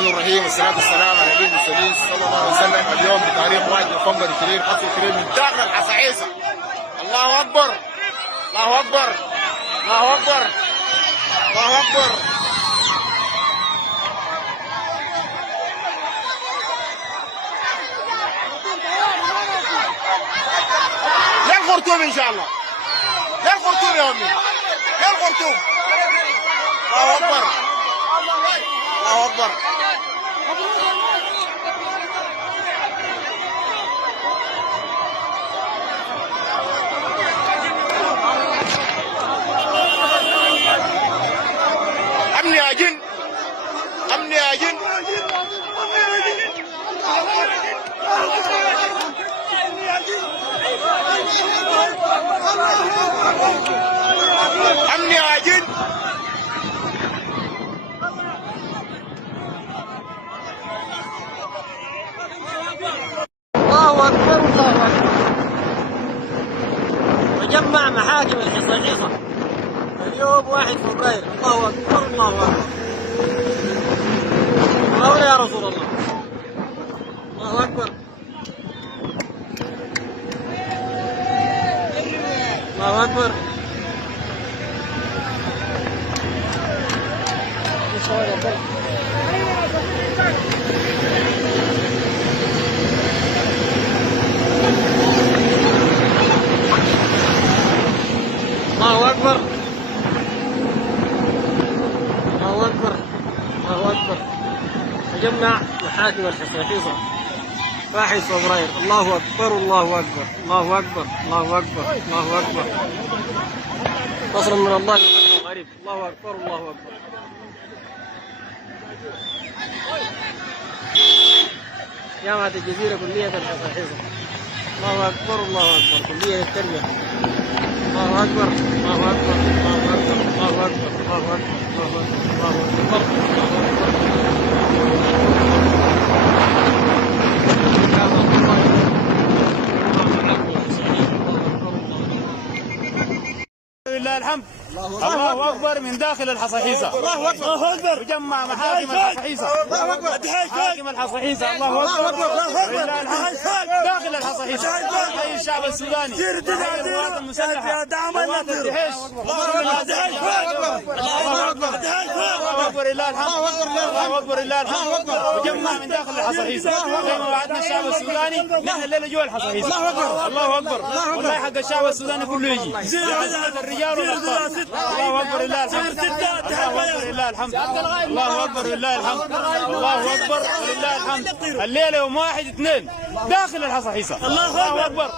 الرحمن الرحيم والصلاة والسلام على نبي المرسلين صلى الله عليه وسلم. اليوم بتاريخ 1 نوفمبر 2025 من داخل الحصاحيصة. الله أكبر الله أكبر الله أكبر الله أكبر. للخرطوم إن شاء الله، للخرطوم يا أمي، للخرطوم. الله أكبر الله أكبر. أمني يا جن، أمني يا جن. أمني يا جن. الله أكبر الله أكبر. مجمع محاكم الحصيحيصة اليوم 1 فبراير. الله أكبر الله أكبر. الله يا رسول الله. الله أكبر الله أكبر. الله أكبر الله أكبر الله أكبر. تجمع محاكم الحصيحيصة 1 فبراير. الله أكبر الله أكبر الله أكبر الله أكبر الله أكبر. نصر من الله وفتح قريب. الله أكبر الله أكبر. جامعة الجزيرة كلية الحصيحيصة. الله أكبر الله أكبر. كلية التربية. الله أكبر الله أكبر الله أكبر الله أكبر الله أكبر الله أكبر الله أكبر. لله الحمد. الله أكبر من داخل الحصيحيصة. الله أكبر الله أكبر. وجمع محاكم الحصيحيصة. الله أكبر محاكم الحصيحيصة. الله أكبر لله الحمد. داخل الحصيحيصة. حي الشعب السوداني، حي القوات المسلحة، قوات الجيش. الله أكبر لله الحمد. الله أكبر لله الحمد. وجمع من داخل الحصيحيصة زي ما وعدنا الشعب السوداني. نحن الليلة جوا الحصيحيصة. الله أكبر. والله حق الشعب السوداني كله يجي، الرجال والأطفال. الله أكبر لله الحمد. الله أكبر لله الحمد. الله أكبر لله الحمد. الله أكبر لله الحمد. الليلة يوم 1/2 داخل الحصيحيصة. الله أكبر.